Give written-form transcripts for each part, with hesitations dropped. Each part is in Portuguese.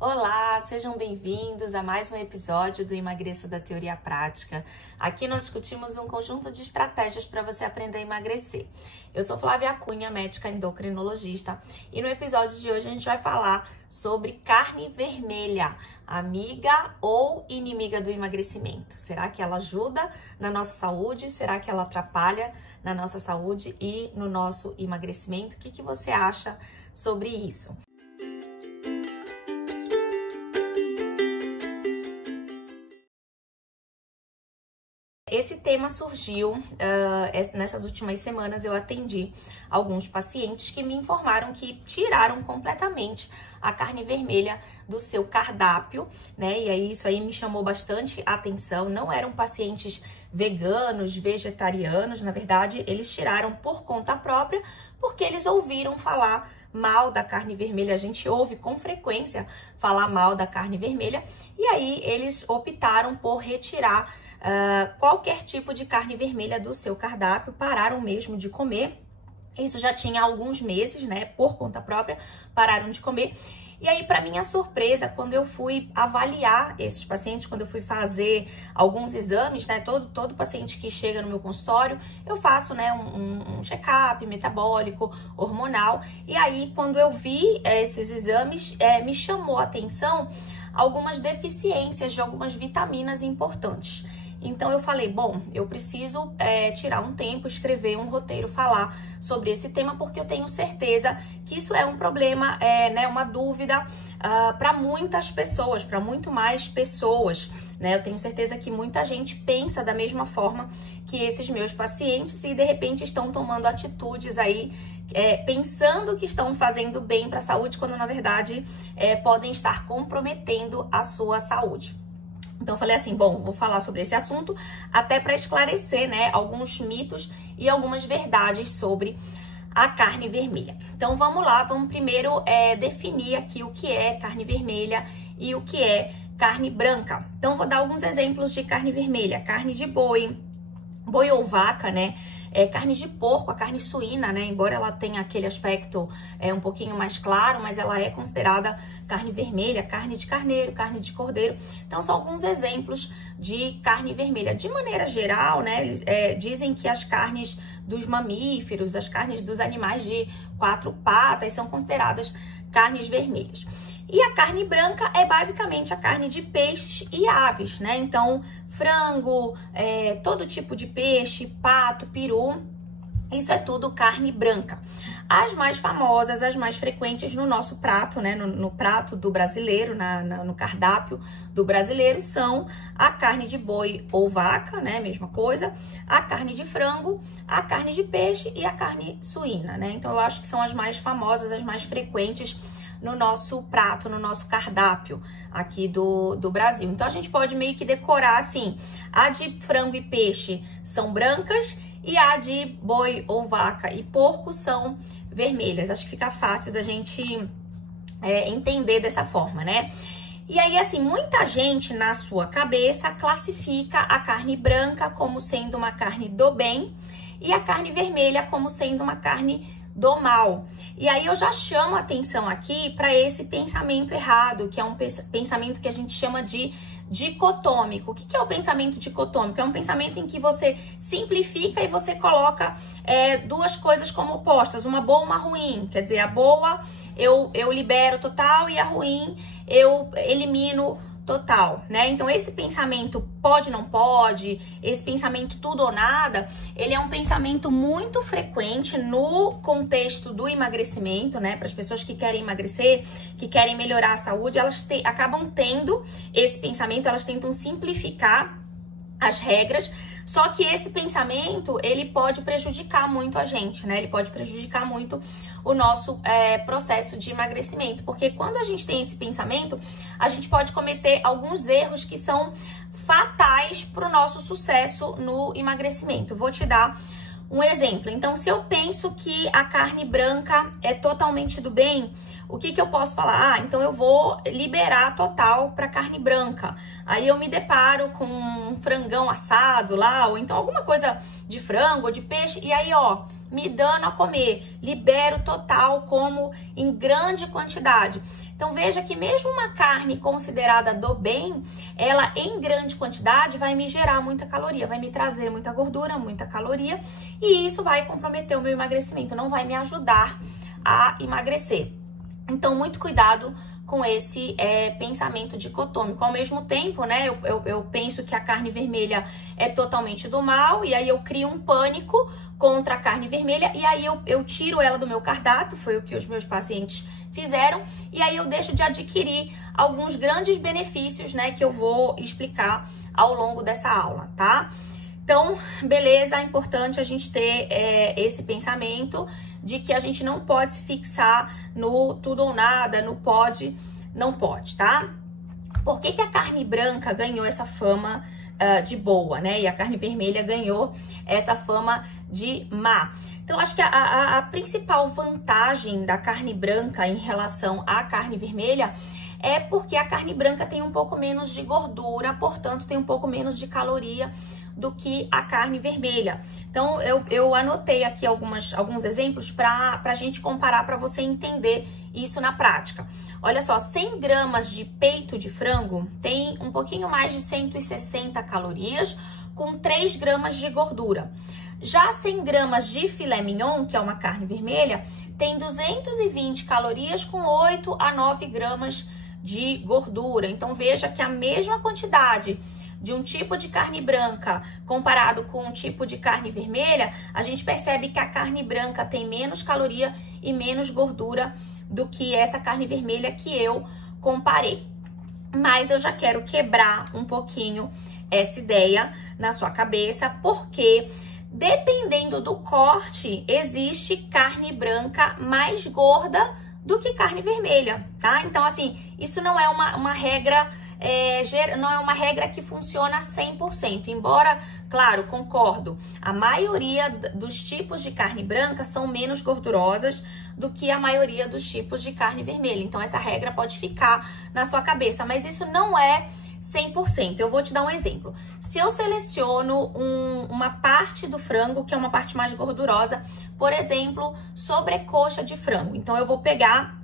Olá, sejam bem-vindos a mais um episódio do Emagreça da Teoria à Prática. Aqui nós discutimos um conjunto de estratégias para você aprender a emagrecer. Eu sou Flávia Cunha, médica endocrinologista, e no episódio de hoje a gente vai falar sobre carne vermelha, amiga ou inimiga do emagrecimento. Será que ela ajuda na nossa saúde? Será que ela atrapalha na nossa saúde e no nosso emagrecimento? O que você acha sobre isso? Esse tema surgiu nessas últimas semanas. Eu atendi alguns pacientes que me informaram que tiraram completamente a carne vermelha do seu cardápio, né? E aí isso aí me chamou bastante atenção. Não eram pacientes veganos, vegetarianos, na verdade, eles tiraram por conta própria, porque eles ouviram falar mal da carne vermelha. A gente ouve com frequência falar mal da carne vermelha, e aí eles optaram por retirar qualquer tipo de carne vermelha do seu cardápio, pararam mesmo de comer. Isso já tinha alguns meses, né? Por conta própria, pararam de comer. E aí, para minha surpresa, quando eu fui avaliar esses pacientes, quando eu fui fazer alguns exames, né? Todo paciente que chega no meu consultório, eu faço, né, um check-up metabólico, hormonal. E aí, quando eu vi esses exames, me chamou a atenção algumas deficiências de algumas vitaminas importantes. Então eu falei, bom, eu preciso tirar um tempo, escrever um roteiro, falar sobre esse tema, porque eu tenho certeza que isso é um problema, né, uma dúvida para muitas pessoas, para muito mais pessoas, né? Eu tenho certeza que muita gente pensa da mesma forma que esses meus pacientes e de repente estão tomando atitudes aí, pensando que estão fazendo bem para a saúde, quando na verdade podem estar comprometendo a sua saúde. Então eu falei assim, bom, vou falar sobre esse assunto até para esclarecer, né, alguns mitos e algumas verdades sobre a carne vermelha. Então vamos lá, vamos primeiro definir aqui o que é carne vermelha e o que é carne branca. Então vou dar alguns exemplos de carne vermelha: carne de boi ou vaca, né? Carne de porco, a carne suína, né? Embora ela tenha aquele aspecto um pouquinho mais claro, mas ela é considerada carne vermelha, carne de carneiro, carne de cordeiro. Então, são alguns exemplos de carne vermelha. De maneira geral, né? Eles dizem que as carnes dos mamíferos, as carnes dos animais de 4 patas são consideradas carnes vermelhas. E a carne branca é basicamente a carne de peixes e aves, né? Então, frango, todo tipo de peixe, pato, peru, isso é tudo carne branca. As mais famosas, as mais frequentes no nosso prato, né? No prato do brasileiro, no cardápio do brasileiro, são a carne de boi ou vaca, né? Mesma coisa, a carne de frango, a carne de peixe e a carne suína, né? Então, eu acho que são as mais famosas, as mais frequentes no nosso prato, no nosso cardápio aqui do Brasil. Então, a gente pode meio que decorar assim: a de frango e peixe são brancas e a de boi ou vaca e porco são vermelhas. Acho que fica fácil da gente entender dessa forma, né? E aí, assim, muita gente na sua cabeça classifica a carne branca como sendo uma carne do bem e a carne vermelha como sendo uma carne do mal. E aí eu já chamo a atenção aqui para esse pensamento errado, que é um pensamento que a gente chama de dicotômico. O que é o pensamento dicotômico? É um pensamento em que você simplifica e você coloca duas coisas como opostas, uma boa e uma ruim. Quer dizer, a boa eu libero total e a ruim eu elimino total, né? Então, esse pensamento pode, não pode, esse pensamento tudo ou nada, ele é um pensamento muito frequente no contexto do emagrecimento, né? Para as pessoas que querem emagrecer, que querem melhorar a saúde, elas acabam tendo esse pensamento, elas tentam simplificar as regras. Só que esse pensamento, ele pode prejudicar muito a gente, né? Ele pode prejudicar muito o nosso processo de emagrecimento. Porque quando a gente tem esse pensamento, a gente pode cometer alguns erros que são fatais para o nosso sucesso no emagrecimento. Vou te dar um exemplo. Então, se eu penso que a carne branca é totalmente do bem, o que eu posso falar? Ah, então eu vou liberar total para carne branca. Aí eu me deparo com um frangão assado lá, ou então alguma coisa de frango ou de peixe, e aí, ó, me dando a comer, libero total, como em grande quantidade. Então veja que mesmo uma carne considerada do bem, ela em grande quantidade vai me gerar muita caloria, vai me trazer muita gordura, muita caloria, e isso vai comprometer o meu emagrecimento, não vai me ajudar a emagrecer. Então muito cuidado com esse pensamento dicotômico. Ao mesmo tempo, né, eu penso que a carne vermelha é totalmente do mal, e aí eu crio um pânico contra a carne vermelha, e aí eu tiro ela do meu cardápio, foi o que os meus pacientes fizeram, e aí eu deixo de adquirir alguns grandes benefícios, né, que eu vou explicar ao longo dessa aula, tá? Então, beleza, é importante a gente ter esse pensamento de que a gente não pode se fixar no tudo ou nada, no pode, não pode, tá? Por que que a carne branca ganhou essa fama de boa, né? E a carne vermelha ganhou essa fama de má? Então, acho que a principal vantagem da carne branca em relação à carne vermelha é porque a carne branca tem um pouco menos de gordura, portanto, tem um pouco menos de caloria do que a carne vermelha. Então, eu anotei aqui alguns exemplos para a gente comparar, para você entender isso na prática. Olha só, 100 gramas de peito de frango tem um pouquinho mais de 160 calorias, com 3 gramas de gordura. Já 100 gramas de filé mignon, que é uma carne vermelha, tem 220 calorias, com 8 a 9 gramas de gordura. Então, veja que a mesma quantidade de um tipo de carne branca comparado com um tipo de carne vermelha, a gente percebe que a carne branca tem menos caloria e menos gordura do que essa carne vermelha que eu comparei. Mas eu já quero quebrar um pouquinho essa ideia na sua cabeça, porque dependendo do corte, existe carne branca mais gorda do que carne vermelha, tá? Então, assim, isso não é uma regra... não é uma regra que funciona 100%, embora, claro, concordo, a maioria dos tipos de carne branca são menos gordurosas do que a maioria dos tipos de carne vermelha, então essa regra pode ficar na sua cabeça, mas isso não é 100%. Eu vou te dar um exemplo. Se eu seleciono uma parte do frango, que é uma parte mais gordurosa, por exemplo, sobrecoxa de frango, então eu vou pegar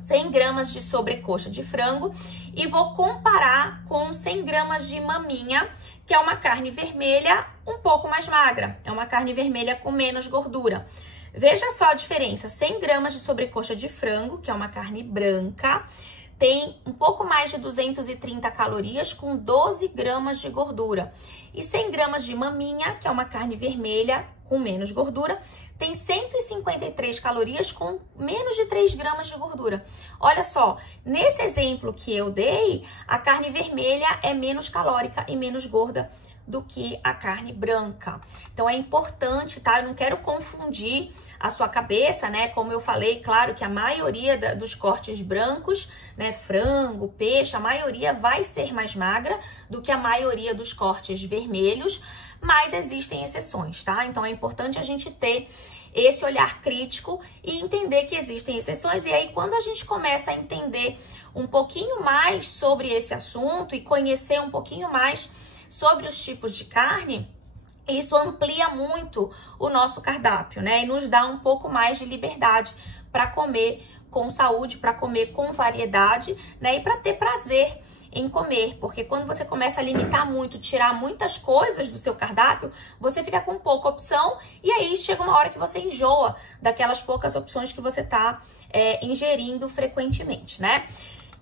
100 gramas de sobrecoxa de frango e vou comparar com 100 gramas de maminha, que é uma carne vermelha um pouco mais magra. É uma carne vermelha com menos gordura. Veja só a diferença. 100 gramas de sobrecoxa de frango, que é uma carne branca, tem um pouco mais de 230 calorias, com 12 gramas de gordura. E 100 gramas de maminha, que é uma carne vermelha com menos gordura, tem 153 calorias com menos de 3 gramas de gordura. Olha só, nesse exemplo que eu dei, a carne vermelha é menos calórica e menos gorda do que a carne branca. Então é importante, tá? Eu não quero confundir a sua cabeça, né? Como eu falei, claro que a maioria dos cortes brancos, né? Frango, peixe, a maioria vai ser mais magra do que a maioria dos cortes vermelhos, mas existem exceções, tá? Então é importante a gente ter esse olhar crítico e entender que existem exceções. E aí, quando a gente começa a entender um pouquinho mais sobre esse assunto e conhecer um pouquinho mais sobre os tipos de carne, isso amplia muito o nosso cardápio, né? E nos dá um pouco mais de liberdade para comer com saúde, para comer com variedade, né? E para ter prazer em comer, porque quando você começa a limitar muito, tirar muitas coisas do seu cardápio, você fica com pouca opção e aí chega uma hora que você enjoa daquelas poucas opções que você está ingerindo frequentemente, né?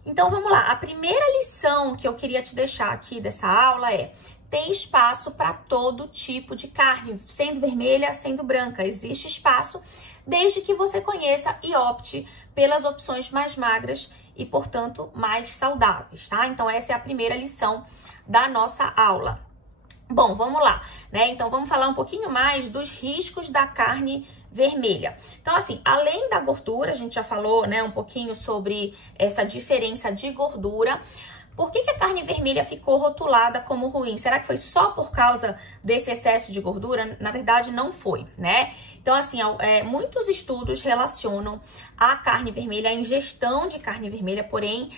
Então vamos lá, a primeira lição que eu queria te deixar aqui dessa aula é: tem espaço para todo tipo de carne, sendo vermelha, sendo branca, existe espaço, desde que você conheça e opte pelas opções mais magras e, portanto, mais saudáveis, tá? Então essa é a primeira lição da nossa aula. Bom, vamos lá, né? Então vamos falar um pouquinho mais dos riscos da carne vermelha. Então, assim, além da gordura, a gente já falou, né, um pouquinho sobre essa diferença de gordura. Por que a carne vermelha ficou rotulada como ruim? Será que foi só por causa desse excesso de gordura? Na verdade, não foi, né? Então, assim, muitos estudos relacionam a carne vermelha, a ingestão de carne vermelha, porém,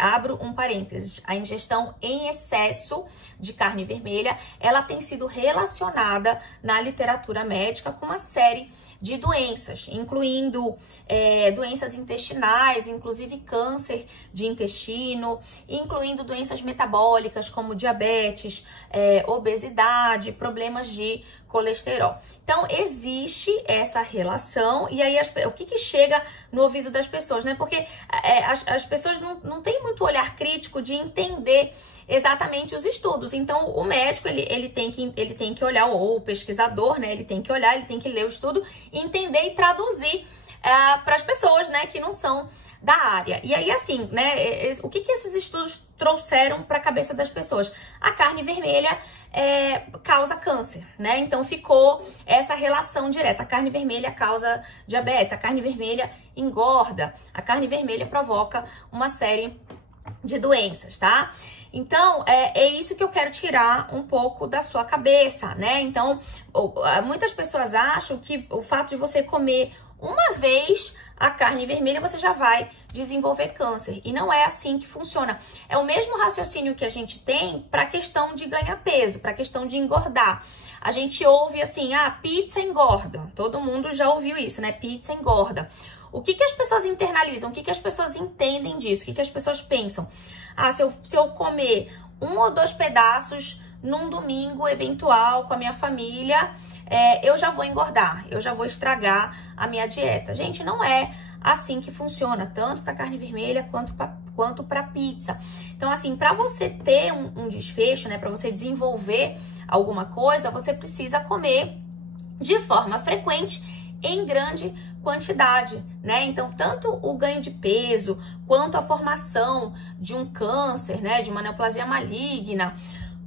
abro um parênteses, a ingestão em excesso de carne vermelha, ela tem sido relacionada na literatura médica com uma série de doenças, incluindo doenças intestinais, inclusive câncer de intestino, incluindo doenças metabólicas como diabetes, obesidade, problemas de colesterol. Então, existe essa relação, e aí o que chega no ouvido das pessoas, né? Porque as pessoas não têm muito olhar crítico de entender exatamente os estudos. Então, o médico, ele tem que olhar, ou o pesquisador, né? Ele tem que olhar, ele tem que ler o estudo, entender e traduzir para as pessoas, né, que não são da área. E aí, assim, né, o que esses estudos trouxeram para a cabeça das pessoas? A carne vermelha causa câncer, né? Então ficou essa relação direta. A carne vermelha causa diabetes, a carne vermelha engorda, a carne vermelha provoca uma série de doenças, tá? Então, é isso que eu quero tirar um pouco da sua cabeça, né? Então, muitas pessoas acham que o fato de você comer uma vez a carne vermelha, você já vai desenvolver câncer. E não é assim que funciona. É o mesmo raciocínio que a gente tem para a questão de ganhar peso, para a questão de engordar. A gente ouve assim, pizza engorda. Todo mundo já ouviu isso, né? Pizza engorda. O que as pessoas internalizam? O que as pessoas entendem disso? O que as pessoas pensam? Se eu comer 1 ou 2 pedaços num domingo eventual com a minha família, eu já vou engordar, eu já vou estragar a minha dieta. Gente, não é assim que funciona, tanto para carne vermelha quanto para pizza. Então, assim, para você ter um desfecho, né, para você desenvolver alguma coisa, você precisa comer de forma frequente, em grande quantidade, né? Então, tanto o ganho de peso, quanto a formação de um câncer, né, de uma neoplasia maligna,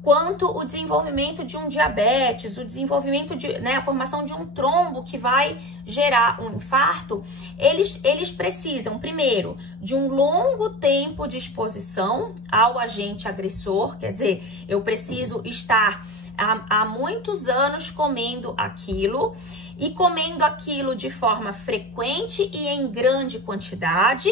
quanto o desenvolvimento de um diabetes, o desenvolvimento de, né, a formação de um trombo que vai gerar um infarto, eles precisam, primeiro, de um longo tempo de exposição ao agente agressor, quer dizer, eu preciso estar há muitos anos comendo aquilo, e comendo aquilo de forma frequente e em grande quantidade,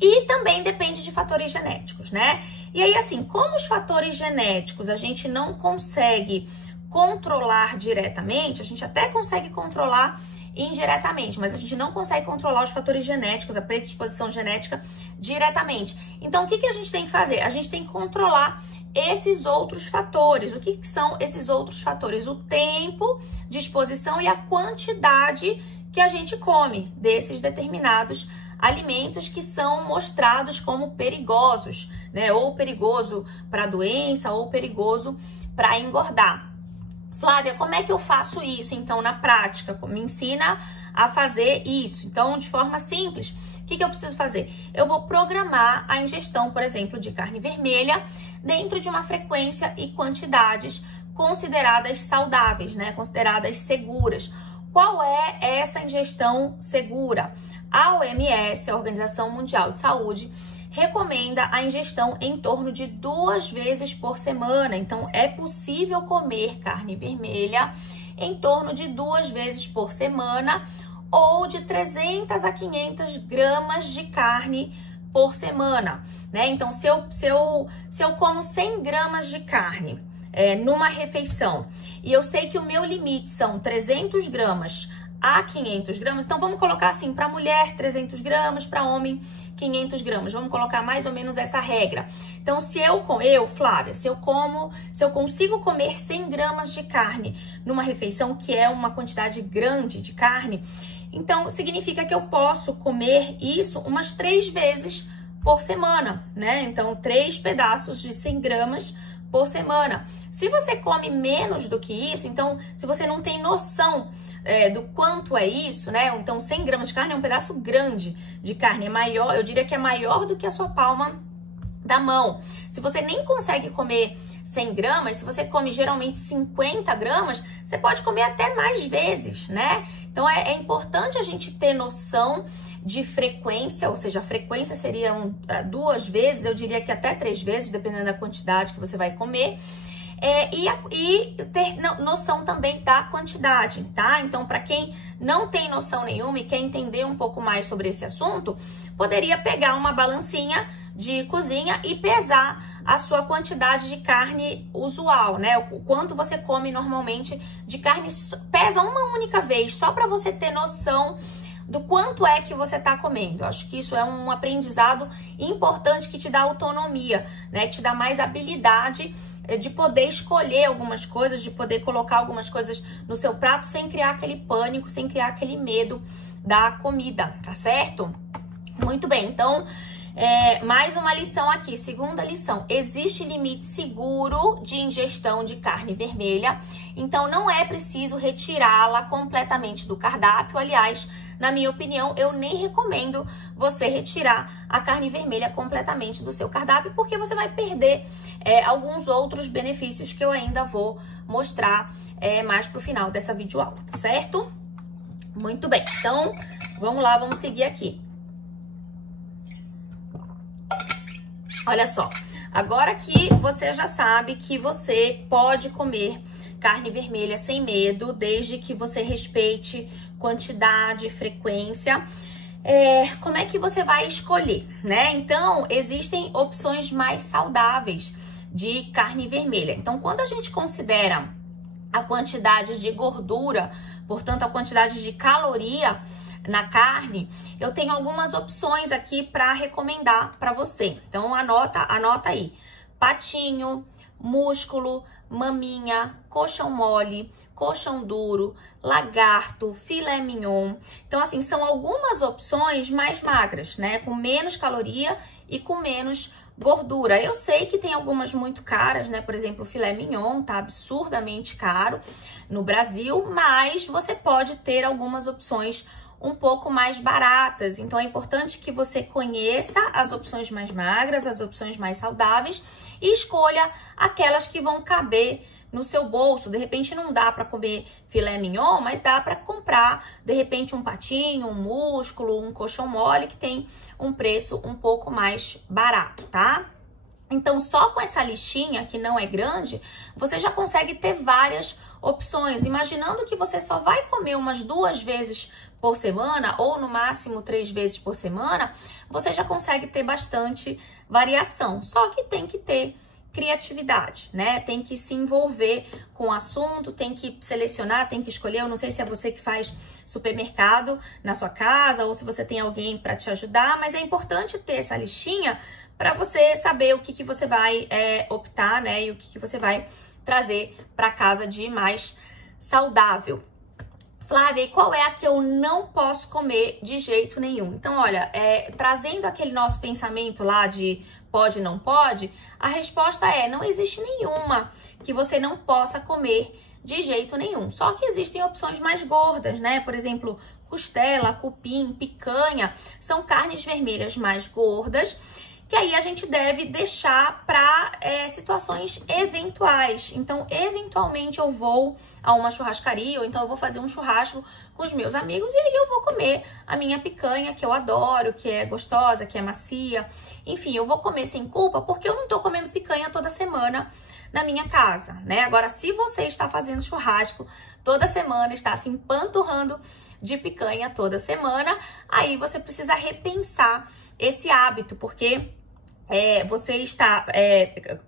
e também depende de fatores genéticos, né? E aí, assim, como os fatores genéticos a gente não consegue controlar diretamente, a gente até consegue controlar indiretamente, mas a gente não consegue controlar os fatores genéticos, a predisposição genética diretamente. Então, o que a gente tem que fazer? A gente tem que controlar esses outros fatores. O que são esses outros fatores? O tempo de exposição e a quantidade que a gente come desses determinados alimentos que são mostrados como perigosos, né? Ou perigoso para doença, ou perigoso para engordar. Flávia, como é que eu faço isso, então, na prática? Me ensina a fazer isso. Então, de forma simples, o que eu preciso fazer? Eu vou programar a ingestão, por exemplo, de carne vermelha dentro de uma frequência e quantidades consideradas saudáveis, né? Consideradas seguras. Qual é essa ingestão segura? A OMS, a Organização Mundial de Saúde, recomenda a ingestão em torno de 2 vezes por semana. Então, é possível comer carne vermelha em torno de 2 vezes por semana ou de 300 a 500 gramas de carne por semana, né? Então, se eu como 100 gramas de carne numa refeição e eu sei que o meu limite são 300 gramas a 500 gramas, então vamos colocar assim, para mulher 300 gramas, para homem 500 gramas, vamos colocar mais ou menos essa regra. Então, Flávia, se eu consigo comer 100 gramas de carne numa refeição, que é uma quantidade grande de carne, então significa que eu posso comer isso umas 3 vezes por semana, né? Então, 3 pedaços de 100 gramas por semana. Se você come menos do que isso, então, se você não tem noção do quanto é isso, né? Então, 100 gramas de carne é um pedaço grande de carne, é maior, eu diria que é maior do que a sua palma da mão. Se você nem consegue comer 100 gramas, se você come geralmente 50 gramas, você pode comer até mais vezes, né? Então, é importante a gente ter noção de frequência, ou seja, a frequência seria 2 vezes, eu diria que até 3 vezes, dependendo da quantidade que você vai comer. E ter noção também da quantidade, tá? Então, para quem não tem noção nenhuma e quer entender um pouco mais sobre esse assunto, poderia pegar uma balancinha de cozinha e pesar a sua quantidade de carne usual, né? O quanto você come normalmente de carne, pesa uma única vez, só para você ter noção do quanto é que você tá comendo. Eu acho que isso é um aprendizado importante que te dá autonomia, né? Que te dá mais habilidade de poder escolher algumas coisas, de poder colocar algumas coisas no seu prato sem criar aquele pânico, sem criar aquele medo da comida, tá certo? Muito bem, então, mais uma lição aqui, segunda lição. Existe limite seguro de ingestão de carne vermelha, então não é preciso retirá-la completamente do cardápio. Aliás, na minha opinião, eu nem recomendo você retirar a carne vermelha completamente do seu cardápio, porque você vai perder alguns outros benefícios que eu ainda vou mostrar mais pro final dessa videoaula, tá certo? Muito bem, então vamos lá, vamos seguir aqui. Olha só, agora que você já sabe que você pode comer carne vermelha sem medo, desde que você respeite quantidade, frequência, como é que você vai escolher, né? Então, existem opções mais saudáveis de carne vermelha. Então, quando a gente considera a quantidade de gordura, portanto, a quantidade de caloria na carne, eu tenho algumas opções aqui para recomendar para você. Então, anota aí. Patinho, músculo, maminha, coxão mole, coxão duro, lagarto, filé mignon. Então, assim, são algumas opções mais magras, né? Com menos caloria e com menos gordura. Eu sei que tem algumas muito caras, né? Por exemplo, o filé mignon tá absurdamente caro no Brasil, mas você pode ter algumas opções um pouco mais baratas. Então, é importante que você conheça as opções mais magras, as opções mais saudáveis e escolha aquelas que vão caber no seu bolso. De repente, não dá para comer filé mignon, mas dá para comprar, de repente, um patinho, um músculo, um coxão mole, que tem um preço um pouco mais barato, tá? Então, só com essa listinha, que não é grande, você já consegue ter várias opções. Imaginando que você só vai comer umas 2 vezes por semana, ou no máximo 3 vezes por semana, você já consegue ter bastante variação. Só que tem que ter criatividade, né? Tem que se envolver com o assunto, tem que selecionar, tem que escolher. Eu não sei se é você que faz supermercado na sua casa, ou se você tem alguém para te ajudar, mas é importante ter essa listinha para você saber o que você vai optar, né? E o que você vai trazer para casa de mais saudável. Flávia, e qual é a que eu não posso comer de jeito nenhum? Então, olha, trazendo aquele nosso pensamento lá de pode, não pode, a resposta é: não existe nenhuma que você não possa comer de jeito nenhum. Só que existem opções mais gordas, né? Por exemplo, costela, cupim, picanha, são carnes vermelhas mais gordas, que aí a gente deve deixar para situações eventuais. Então, eventualmente eu vou a uma churrascaria, ou então eu vou fazer um churrasco com os meus amigos, e aí eu vou comer a minha picanha, que eu adoro, que é gostosa, que é macia. Enfim, eu vou comer sem culpa, porque eu não tô comendo picanha toda semana na minha casa, né? Agora, se você está fazendo churrasco toda semana, está se empanturrando de picanha toda semana, aí você precisa repensar esse hábito, porque você está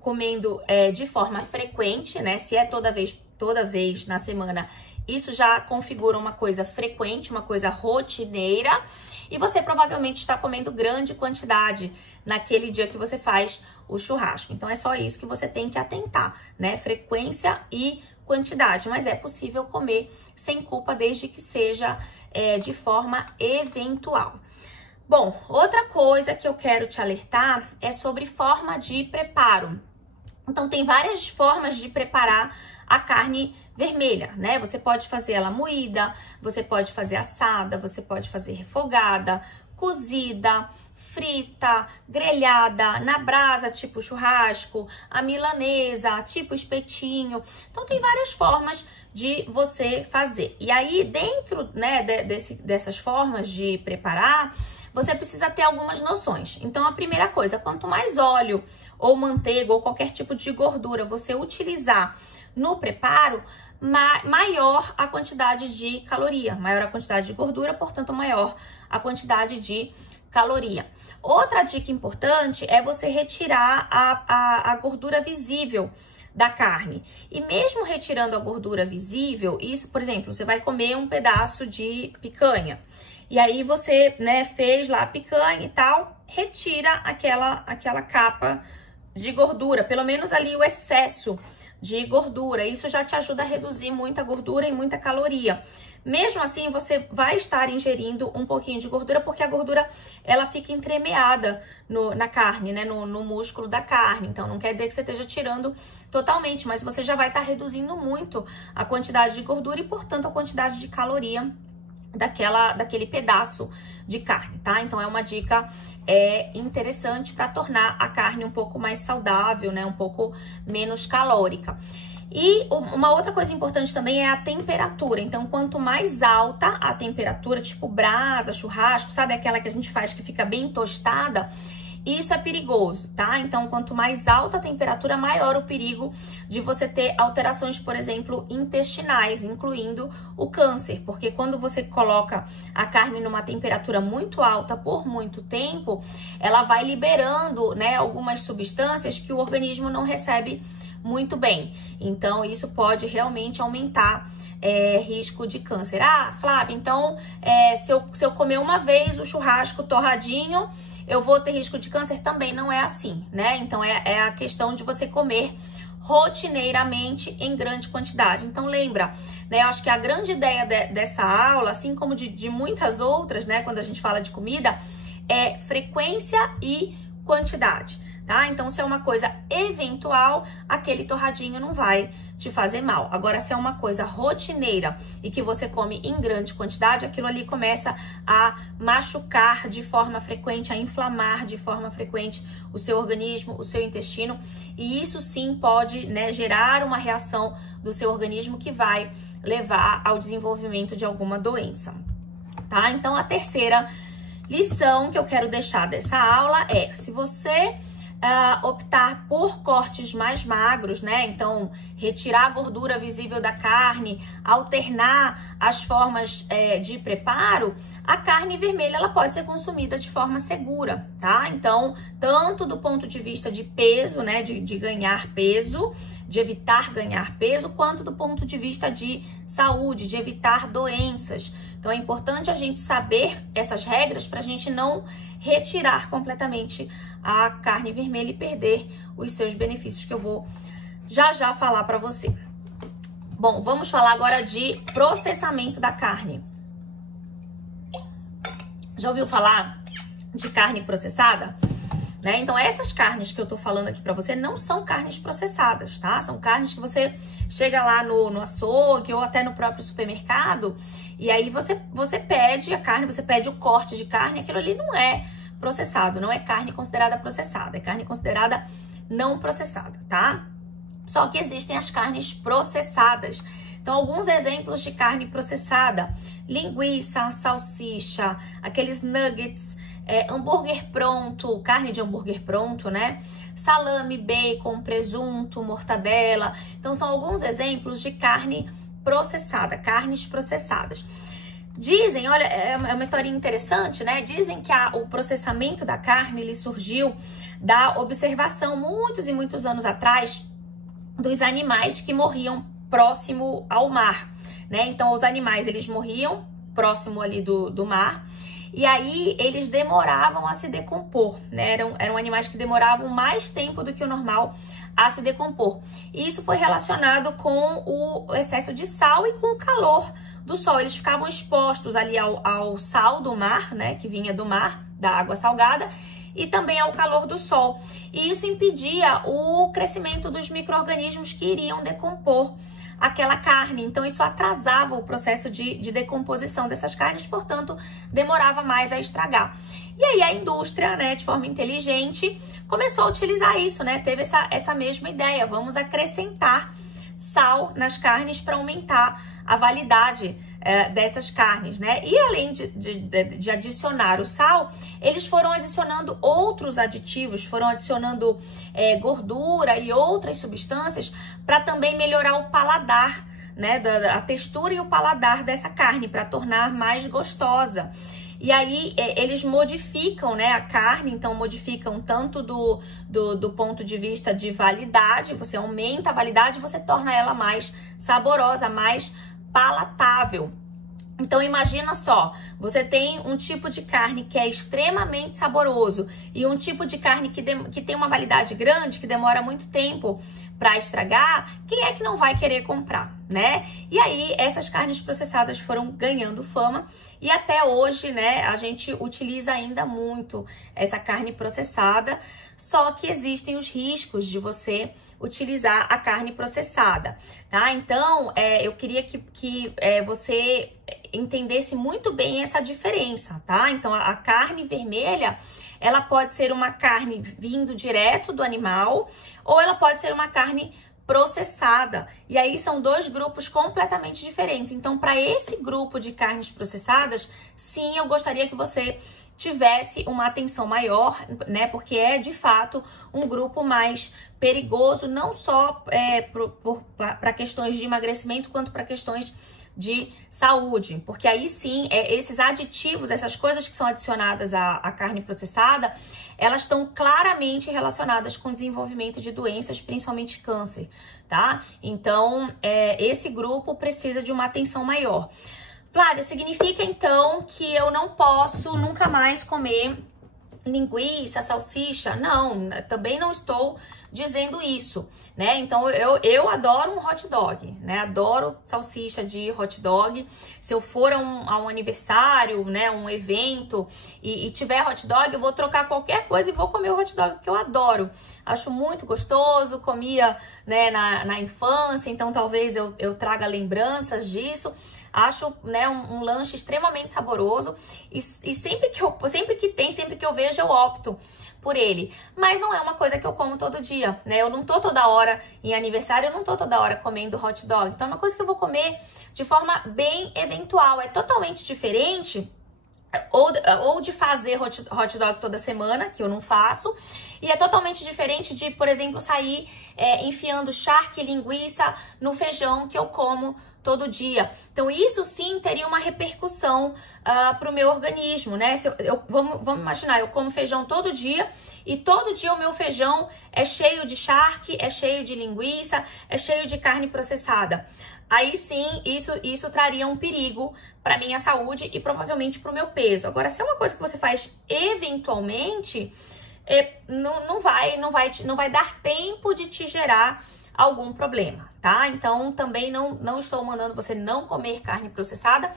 comendo de forma frequente, né? Se é toda vez na semana, isso já configura uma coisa frequente, uma coisa rotineira, e você provavelmente está comendo grande quantidade naquele dia que você faz o churrasco. Então, é só isso que você tem que atentar, né? Frequência e quantidade, mas é possível comer sem culpa, desde que seja de forma eventual. Bom, outra coisa que eu quero te alertar é sobre forma de preparo. Então, tem várias formas de preparar a carne vermelha, né? Você pode fazer ela moída, você pode fazer assada, você pode fazer refogada, cozida, frita, grelhada, na brasa, tipo churrasco, a milanesa, tipo espetinho. Então, tem várias formas de você fazer. E aí, dentro, né, dessas formas de preparar, você precisa ter algumas noções. Então, a primeira coisa, quanto mais óleo ou manteiga ou qualquer tipo de gordura você utilizar no preparo, maior a quantidade de caloria, maior a quantidade de gordura, portanto, maior a quantidade de caloria. Outra dica importante é você retirar a gordura visível da carne. E mesmo retirando a gordura visível, isso, por exemplo, você vai comer um pedaço de picanha. E aí você, né, fez lá a picanha e tal, retira aquela capa de gordura, pelo menos ali o excesso de gordura. Isso já te ajuda a reduzir muita gordura e muita caloria. Mesmo assim, você vai estar ingerindo um pouquinho de gordura, porque a gordura, ela fica entremeada na carne, né? No músculo da carne. Então, não quer dizer que você esteja tirando totalmente, mas você já vai estar reduzindo muito a quantidade de gordura e, portanto, a quantidade de caloria daquele pedaço de carne, tá? Então, é uma dica interessante para tornar a carne um pouco mais saudável, né? Um pouco menos calórica. E uma outra coisa importante também é a temperatura. Então, quanto mais alta a temperatura, tipo brasa, churrasco, sabe aquela que a gente faz que fica bem tostada? Isso é perigoso, tá? Então, quanto mais alta a temperatura, maior o perigo de você ter alterações, por exemplo, intestinais, incluindo o câncer. Porque quando você coloca a carne numa temperatura muito alta por muito tempo, ela vai liberando, né, algumas substâncias que o organismo não recebe muito bem. Então, isso pode realmente aumentar risco de câncer. Ah, Flávia, então, se eu comer uma vez o churrasco torradinho, eu vou ter risco de câncer? Também não é assim, né? Então, é a questão de você comer rotineiramente em grande quantidade. Então, lembra, né? Eu acho que a grande ideia dessa aula, assim como de muitas outras, né? Quando a gente fala de comida, é frequência e quantidade. Tá? Então, se é uma coisa eventual, aquele torradinho não vai te fazer mal. Agora, se é uma coisa rotineira e que você come em grande quantidade, aquilo ali começa a machucar de forma frequente, a inflamar de forma frequente o seu organismo, o seu intestino. E isso sim pode, né, gerar uma reação do seu organismo que vai levar ao desenvolvimento de alguma doença. Tá? Então, a terceira lição que eu quero deixar dessa aula é: se você optar por cortes mais magros, né? Então, retirar a gordura visível da carne, alternar as formas de preparo, a carne vermelha ela pode ser consumida de forma segura, tá? Então, tanto do ponto de vista de peso, né? De ganhar peso, de evitar ganhar peso, quanto do ponto de vista de saúde, de evitar doenças. Então, é importante a gente saber essas regras para a gente não retirar completamente a carne vermelha e perder os seus benefícios, que eu vou já falar para você. Bom, vamos falar agora de processamento da carne. Já ouviu falar de carne processada? Né? Então, essas carnes que eu tô falando aqui pra você não são carnes processadas, tá? São carnes que você chega lá no açougue ou até no próprio supermercado e aí você pede a carne, você pede o corte de carne, aquilo ali não é processado, não é carne considerada processada, é carne considerada não processada, tá? Só que existem as carnes processadas. Então, alguns exemplos de carne processada: linguiça, salsicha, aqueles nuggets, hambúrguer pronto, carne de hambúrguer pronto, né? Salame, bacon, presunto, mortadela. Então, são alguns exemplos de carne processada, carnes processadas. Dizem, olha, é uma historinha interessante, né? Dizem que o processamento da carne, ele surgiu da observação, muitos e muitos anos atrás, dos animais que morriam próximo ao mar, né? Então, os animais, eles morriam próximo ali do mar, e aí eles demoravam a se decompor, né? Eram animais que demoravam mais tempo do que o normal a se decompor. E isso foi relacionado com o excesso de sal e com o calor do sol. Eles ficavam expostos ali ao sal do mar, né? Que vinha do mar, da água salgada, e também ao calor do sol. E isso impedia o crescimento dos micro-organismos que iriam decompor aquela carne. Então, isso atrasava o processo de decomposição dessas carnes, portanto, demorava mais a estragar. E aí, a indústria, né, de forma inteligente, começou a utilizar isso, né? Teve essa mesma ideia: vamos acrescentar sal nas carnes para aumentar a validade dessas carnes, né? E além de adicionar o sal, eles foram adicionando outros aditivos, foram adicionando gordura e outras substâncias para também melhorar o paladar, né? A textura e o paladar dessa carne, para tornar mais gostosa. E aí eles modificam, né, a carne, então modificam tanto do ponto de vista de validade, você aumenta a validade, você torna ela mais saborosa, mais palatável. Então imagina só, você tem um tipo de carne que é extremamente saboroso e um tipo de carne que tem uma validade grande, que demora muito tempo para estragar, quem é que não vai querer comprar, né? E aí essas carnes processadas foram ganhando fama e até hoje, né, a gente utiliza ainda muito essa carne processada, só que existem os riscos de você utilizar a carne processada, tá? Então, eu queria que você entendesse muito bem essa diferença, tá? Então, a carne vermelha, ela pode ser uma carne vindo direto do animal ou ela pode ser uma carne processada. E aí são dois grupos completamente diferentes. Então, para esse grupo de carnes processadas, sim, eu gostaria que você tivesse uma atenção maior, né? Porque é, de fato, um grupo mais perigoso, não só para questões de emagrecimento, quanto para questões de saúde, porque aí sim, esses aditivos, essas coisas que são adicionadas à carne processada, elas estão claramente relacionadas com o desenvolvimento de doenças, principalmente câncer, tá? Então, esse grupo precisa de uma atenção maior. Flávia, significa então que eu não posso nunca mais comer linguiça, salsicha? Não, também não estou dizendo isso, né? Então, eu adoro um hot dog, né? Adoro salsicha de hot dog. Se eu for a um aniversário, né? Um evento e tiver hot dog, eu vou trocar qualquer coisa e vou comer o hot dog, porque eu adoro. Acho muito gostoso, comia, né, na infância, então talvez eu traga lembranças disso. Acho, né, um lanche extremamente saboroso e sempre que eu vejo, eu opto por ele. Mas não é uma coisa que eu como todo dia, né? Eu não tô toda hora em aniversário, eu não tô toda hora comendo hot dog. Então é uma coisa que eu vou comer de forma bem eventual. É totalmente diferente ou de fazer hot dog toda semana, que eu não faço, e é totalmente diferente de, por exemplo, sair enfiando charque e linguiça no feijão que eu como todo dia. Então, isso sim teria uma repercussão para o meu organismo, né? Vamos imaginar, eu como feijão todo dia e todo dia o meu feijão é cheio de charque, é cheio de linguiça, é cheio de carne processada. Aí sim, isso traria um perigo para minha saúde e provavelmente para o meu peso. Agora, se é uma coisa que você faz eventualmente, não vai dar tempo de te gerar algum problema, tá? Então, também não estou mandando você não comer carne processada,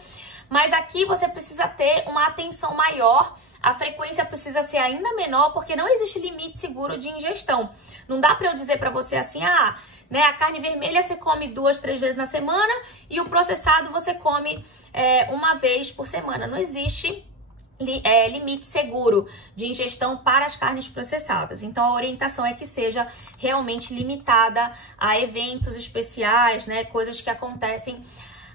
mas aqui você precisa ter uma atenção maior, a frequência precisa ser ainda menor, porque não existe limite seguro de ingestão. Não dá para eu dizer para você assim, né, a carne vermelha você come 2, 3 vezes na semana e o processado você come uma vez por semana. Não existe limite seguro de ingestão para as carnes processadas. Então, a orientação é que seja realmente limitada a eventos especiais, né? Coisas que acontecem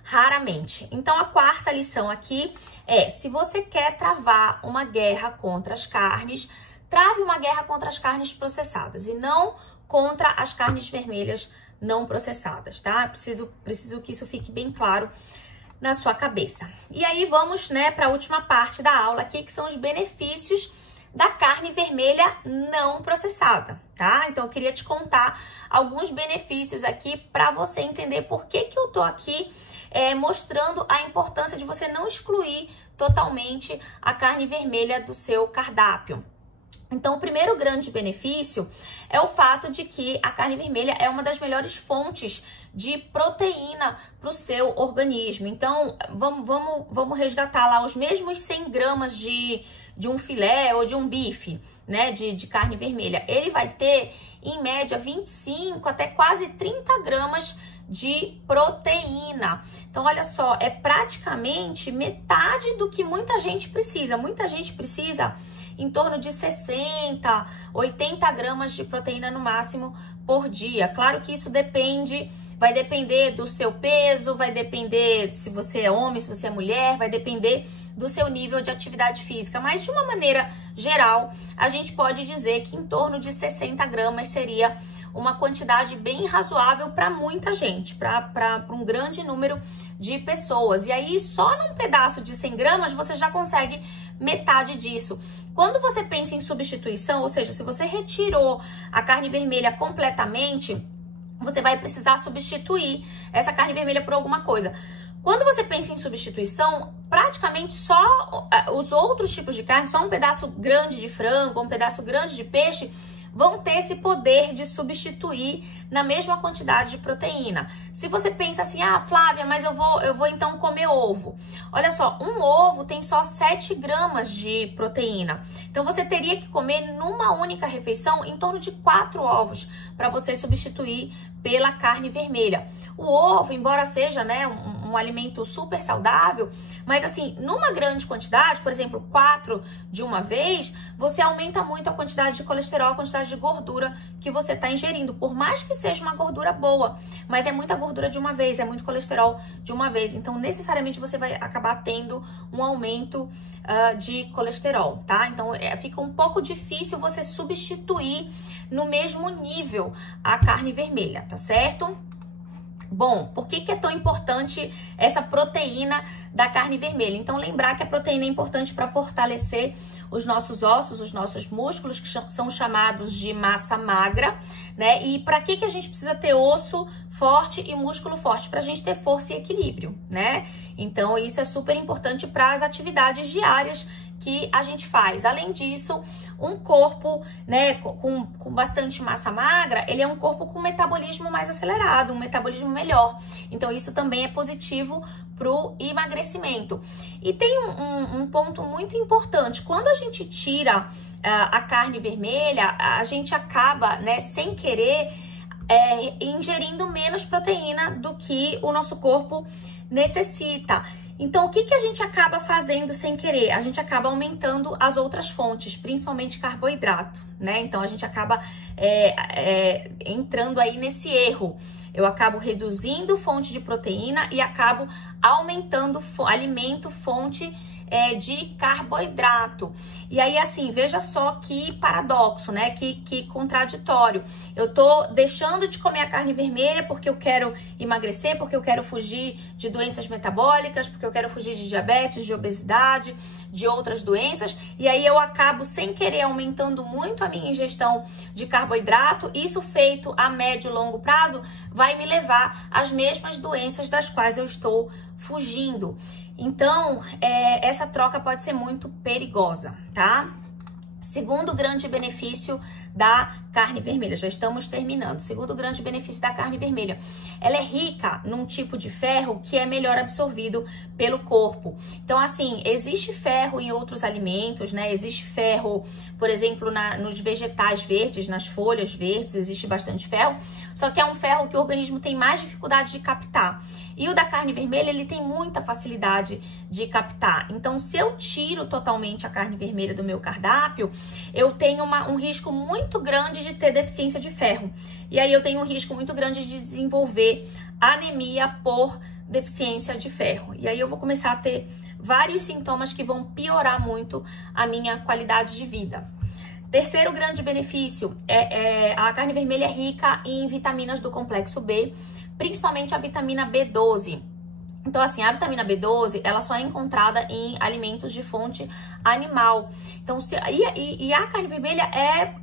raramente. Então, a quarta lição aqui é: se você quer travar uma guerra contra as carnes, trave uma guerra contra as carnes processadas e não contra as carnes vermelhas não processadas, tá? Preciso que isso fique bem claro na sua cabeça. E aí vamos, né, para a última parte da aula aqui, que são os benefícios da carne vermelha não processada, tá? Então eu queria te contar alguns benefícios aqui para você entender por que eu tô aqui mostrando a importância de você não excluir totalmente a carne vermelha do seu cardápio. Então, o primeiro grande benefício é o fato de que a carne vermelha é uma das fontes de proteína para o seu organismo. Então, vamos resgatar lá os mesmos 100 gramas de um filé ou de um bife, né, de carne vermelha. Ele vai ter, em média, 25 até quase 30 gramas de proteína. Então, olha só, é praticamente metade do que muita gente precisa. Muita gente precisa em torno de 60, 80 gramas de proteína no máximo por dia. Claro que isso vai depender do seu peso, vai depender se você é homem, se você é mulher, vai depender do seu nível de atividade física. Mas, de uma maneira geral, a gente pode dizer que em torno de 60 gramas seria uma quantidade bem razoável para muita gente, para um grande número de pessoas. E aí, só num pedaço de 100 gramas, você já consegue metade disso. Quando você pensa em substituição, ou seja, se você retirou a carne vermelha completamente, você vai precisar substituir essa carne vermelha por alguma coisa. Quando você pensa em substituição, praticamente só os outros tipos de carne, só um pedaço grande de frango, um pedaço grande de peixe, vão ter esse poder de substituir na mesma quantidade de proteína. Se você pensa assim, ah, Flávia, mas eu vou então comer ovo. Olha só, um ovo tem só 7 gramas de proteína. Então, você teria que comer numa única refeição em torno de 4 ovos para você substituir pela carne vermelha. O ovo, embora seja, né, um alimento super saudável, mas assim, numa grande quantidade, por exemplo, 4 de uma vez, você aumenta muito a quantidade de colesterol, a quantidade de gordura que você está ingerindo, por mais que seja uma gordura boa, mas é muita gordura de uma vez, é muito colesterol de uma vez, então necessariamente você vai acabar tendo um aumento de colesterol, tá? Então fica um pouco difícil você substituir no mesmo nível a carne vermelha, tá certo? Bom, por que é tão importante essa proteína da carne vermelha? Então, lembrar que a proteína é importante para fortalecer os nossos ossos, os nossos músculos, que são chamados de massa magra, né? E para que a gente precisa ter osso forte e músculo forte? Para a gente ter força e equilíbrio, né? Então, isso é super importante para as atividades diárias que a gente faz. Além disso, um corpo, né, com bastante massa magra, ele é um corpo com metabolismo mais acelerado, um metabolismo melhor. Então, isso também é positivo para o emagrecimento. E tem um ponto muito importante. Quando a gente tira a carne vermelha, a gente acaba, né, sem querer, ingerindo menos proteína do que o nosso corpo necessita. Então, o que a gente acaba fazendo sem querer? A gente acaba aumentando as outras fontes, principalmente carboidrato, né? Então, a gente acaba entrando aí nesse erro. Eu acabo reduzindo fonte de proteína e acabo aumentando alimento, fonte de carboidrato. E aí, assim, veja só que paradoxo, né? Que contraditório. Eu tô deixando de comer a carne vermelha porque eu quero emagrecer, porque eu quero fugir de doenças metabólicas, porque eu quero fugir de diabetes, de obesidade, de outras doenças. E aí eu acabo, sem querer, aumentando muito a minha ingestão de carboidrato. Isso feito a médio e longo prazo vai me levar às mesmas doenças das quais eu estou fugindo. Então, essa troca pode ser muito perigosa, tá? Segundo grande benefício da carne vermelha, já estamos terminando. Segundo grande benefício da carne vermelha, ela é rica num tipo de ferro que é melhor absorvido pelo corpo. Então, assim, existe ferro em outros alimentos, né? Existe ferro, por exemplo, nos vegetais verdes, nas folhas verdes, existe bastante ferro. Só que é um ferro que o organismo tem mais dificuldade de captar. E o da carne vermelha, ele tem muita facilidade de captar. Então, se eu tiro totalmente a carne vermelha do meu cardápio, eu tenho um risco muito grande de ter deficiência de ferro. E aí eu tenho um risco muito grande de desenvolver anemia por deficiência de ferro. E aí eu vou começar a ter vários sintomas que vão piorar muito a minha qualidade de vida. Terceiro grande benefício, a carne vermelha é rica em vitaminas do complexo B, principalmente a vitamina B12. Então, assim, a vitamina B12, ela só é encontrada em alimentos de fonte animal. Então, a carne vermelha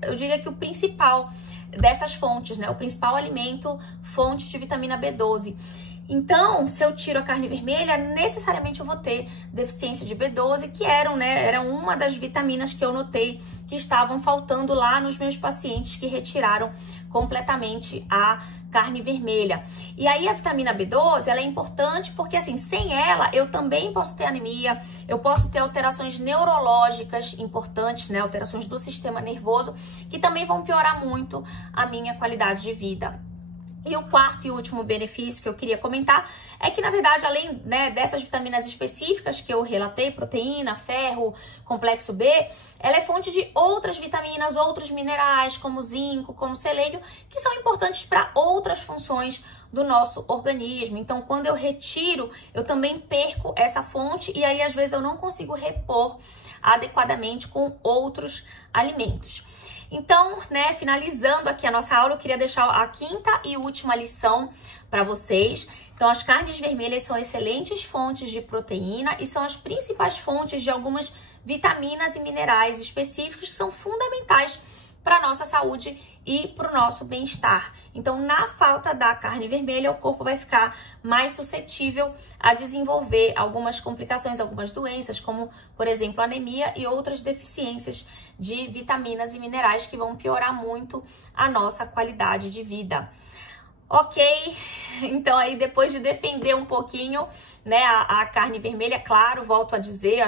eu diria que o principal dessas fontes, né? O principal alimento, fonte de vitamina B12. Então, se eu tiro a carne vermelha, necessariamente eu vou ter deficiência de B12, que era uma das vitaminas que eu notei que estavam faltando lá nos meus pacientes que retiraram completamente a carne vermelha. E aí a vitamina B12, ela é importante porque, assim, sem ela, eu também posso ter anemia, eu posso ter alterações neurológicas importantes, né? Alterações do sistema nervoso, que também vão piorar muito a minha qualidade de vida. E o quarto e último benefício que eu queria comentar é que, na verdade, além, né, dessas vitaminas específicas que eu relatei, proteína, ferro, complexo B, ela é fonte de outras vitaminas, outros minerais, como zinco, como selênio, que são importantes para outras funções do nosso organismo. Então, quando eu retiro, eu também perco essa fonte e aí, às vezes, eu não consigo repor adequadamente com outros alimentos. Então, né, finalizando aqui a nossa aula, eu queria deixar a quinta e última lição para vocês. Então, as carnes vermelhas são excelentes fontes de proteína e são as principais fontes de algumas vitaminas e minerais específicos que são fundamentais para a nossa saúde e para o nosso bem-estar. Então, na falta da carne vermelha, o corpo vai ficar mais suscetível a desenvolver algumas complicações, algumas doenças, como, por exemplo, anemia e outras deficiências de vitaminas e minerais que vão piorar muito a nossa qualidade de vida. Ok, então aí depois de defender um pouquinho, né, a carne vermelha, claro, volto a dizer,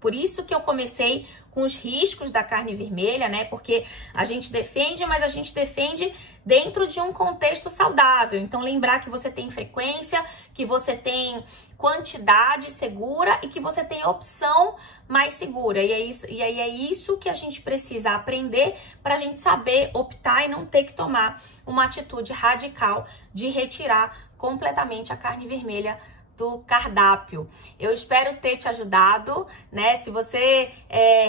por isso que eu comecei com os riscos da carne vermelha, né, porque a gente defende, mas a gente defende dentro de um contexto saudável. Então lembrar que você tem frequência, que você tem quantidade segura e que você tem opção mais segura. E aí é isso que a gente precisa aprender para a gente saber optar e não ter que tomar uma atitude radical de retirar completamente a carne vermelha do cardápio. Eu espero ter te ajudado, né? Se você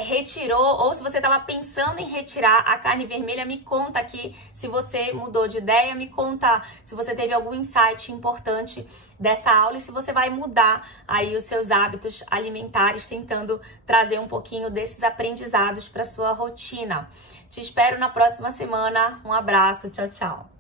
retirou ou se você estava pensando em retirar a carne vermelha, me conta aqui se você mudou de ideia, me conta se você teve algum insight importante dessa aula e se você vai mudar aí os seus hábitos alimentares, tentando trazer um pouquinho desses aprendizados para sua rotina. Te espero na próxima semana. Um abraço, tchau, tchau.